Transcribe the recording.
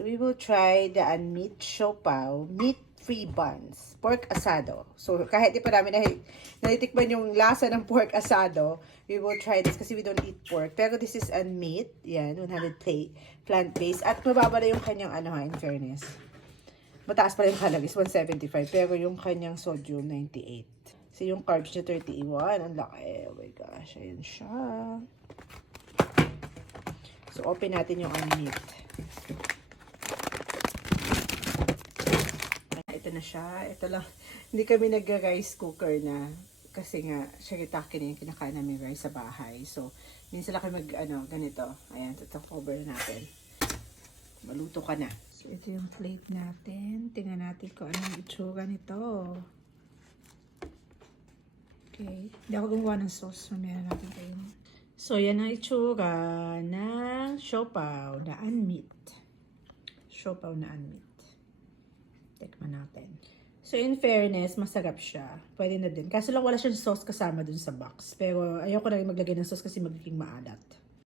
So we will try the unmeat siopaw, meat-free buns, pork asado. So kahit di pa namin natitikman yung lasa ng pork asado, we will try this kasi we don't eat pork. Pero this is unmeat, yan, 100 plant-based. At mababa na yung kanyang in fairness. Mataas pa rin yung calories, 175. Pero yung kanyang sodium, 98. So yung carbs niya, 31. Ang laki. Oh my gosh, ayan siya. So open natin yung unmeat. Ito na siya. Ito lang. Hindi kami nag-rice cooker na. Kasi nga, shirataki na yung kinakain namin rice sa bahay. So, minsan lang kami ganito. Ayan, ito cover na natin. Maluto ka na. So, ito yung plate natin. Tingnan natin kung anong itsura nito. Okay. Hindi ako gumawa ng sauce. Mamaya natin kayo. So, yan ang itsura ng siopaw na unmeat. Siopaw na unmeat. Tikman natin. So, in fairness, masarap siya. Pwede na din. Kaso lang wala siyang sauce kasama dun sa box. Pero, ayoko na rin maglagay ng sauce kasi magiging maalat.